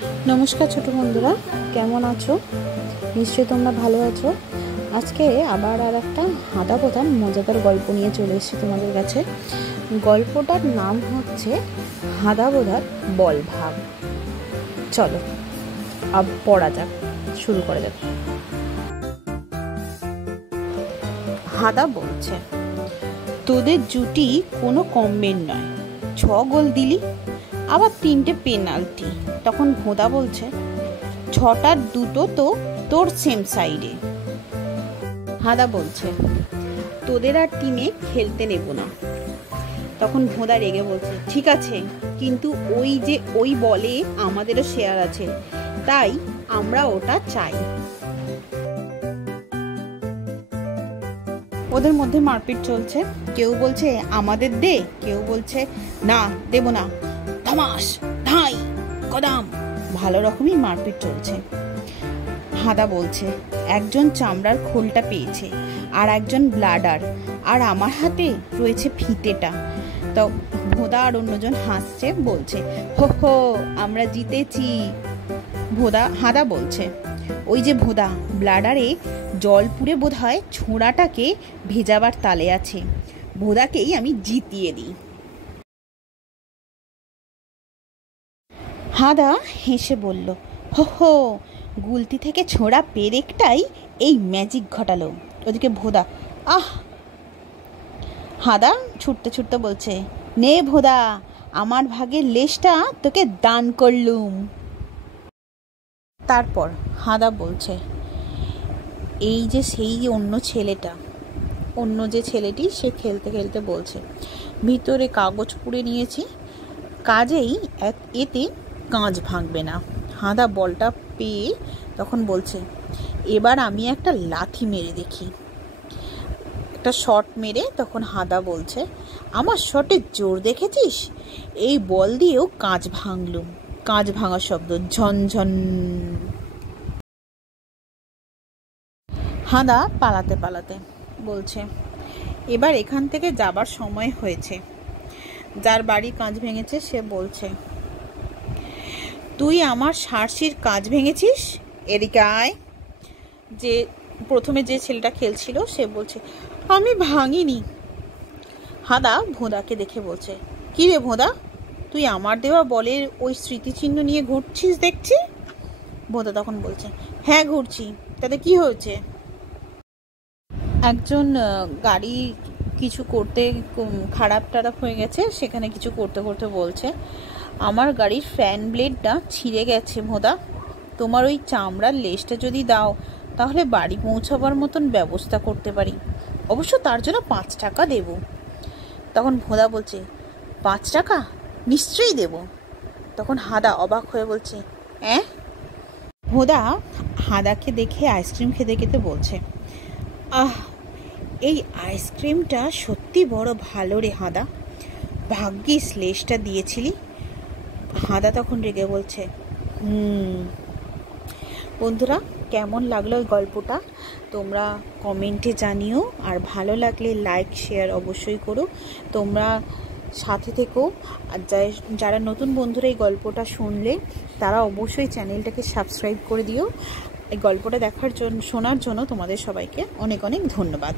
নমস্কার ছোট বন্ধুরা, কেমন আছো? নিশ্চয়ই তোমরা ভালো আছো। আজকে আবার আর একটা হাদা প্রধান মজাদার গল্প নিয়ে চলে এসেছি তোমাদের কাছে। গল্পটার নাম হচ্ছে হাদা প্রধান বল ভাগ। চলো পড়া যাক, শুরু করা যাক। হাদা বলছে, তোদের জুটি কোনো কমের নয়, 6 গোল দিলি, আবার 3টে পেনাল্টি। তখন ভোদা বলছে, 6টার 2টো তো তোর সেম সাইডে। হাদা বলছে, তোদের আর টিমে খেলতে নেব না। তখন ভোদা রেগে বলছে, ঠিক আছে, কিন্তু ওই বলে আমাদেরও শেয়ার আছে, তাই আমরা ওটা চাই। ওদের মধ্যে মারপিট চলছে। কেউ বলছে আমাদের দে, কেউ বলছে না দেব না, ধমাস ধাই কদম। ভালো রকমই মারপিট চলছে। হাদা বলছে, একজন চামড়ার খোলটা পেয়েছে, আর একজন ব্লাডার, আর আমার হাতে রয়েছে ফিতেটা। তো ভোদা আর অন্যজন হাসছে, বলছে হো হো আমরা জিতেছি। হাদা বলছে, ওই যে ভোদা, ব্লাডারে জল পুড়ে বোধহয় ছোঁড়াটাকে ভেজাবার তালে আছে, ভোদাকেই আমি জিতিয়ে দিই। হাদা হেসে বলল, হো হো, গুলতি থেকে ছোঁড়া পেরেকটাই এই ম্যাজিক ঘটালো। ওদিকে ভোদা আহ। হাদা ছুটতে ছুটতে বলছে, নে ভোদা, আমার ভাগের লেজটা তোকে দান করলুম। তারপর হাদা বলছে, এই যে সেই অন্য যে ছেলেটি, সে খেলতে খেলতে বলছে, ভিতরে কাগজ পুড়ে নিয়েছি, কাজেই এতে কাঁচ ভাঙবে না। হাদা বলটা পেয়ে তখন বলছে, এবার আমি একটা লাথি মেরে দেখি। একটা শট মেরে তখন হাদা বলছে, আমার শটের জোর দেখেছিস? এই বল দিয়েও কাঁচ ভাঙলুম। কাঁচ ভাঙার শব্দ, ঝনঝন। হাদা পালাতে পালাতে বলছে, এবার এখান থেকে যাবার সময় হয়েছে। যার বাড়ি কাঁচ ভেঙেছে সে বলছে, তুই আমার সার্সির কাঁচ ভেঙেছিস? এদিকে আয়। যে প্রথমে যে ছেলেটা খেলছিল সে বলছে, আমি ভাঙিনি। হাদা ভোদাকে দেখে বলছে, কি রে ভোদা, তুই আমার দেওয়া বলের ওই স্মৃতিচিহ্ন নিয়ে ঘুরছিস দেখছি। ভোদা তখন বলছে, হ্যাঁ ঘুরছি, তাতে কি হয়েছে? একজন গাড়ি কিছু করতে খারাপ টারাপ হয়ে গেছে, সেখানে কিছু করতে করতে বলছে, আমার গাড়ির ফ্যান ব্লেডটা ছিঁড়ে গেছে ভোদা, তোমার ওই চামড়ার লেজটা যদি দাও তাহলে বাড়ি পৌঁছাবার মতন ব্যবস্থা করতে পারি, অবশ্য তার জন্য 5 টাকা দেব। তখন ভোদা বলছে, 5 টাকা? নিশ্চয়ই দেব। তখন হাদা অবাক হয়ে বলছে, হ্যাঁ? ভোদা হাদাকে দেখে আইসক্রিম খেতে খেতে বলছে, আহ, এই আইসক্রিমটা সত্যি বড় ভালো রে হাদা, ভাগ্যিস লেজটা দিয়েছিলি। হাদা তখন রেগে বলছে, বন্ধুরা, কেমন লাগলো ওই গল্পটা তোমরা কমেন্টে জানিও, আর ভালো লাগলে লাইক শেয়ার অবশ্যই করো। তোমরা সাথে থেকো, আর যারা নতুন বন্ধুরা এই গল্পটা শুনলে তারা অবশ্যই চ্যানেলটাকে সাবস্ক্রাইব করে দিও। এই গল্পটা শোনার জন্য তোমাদের সবাইকে অনেক অনেক ধন্যবাদ।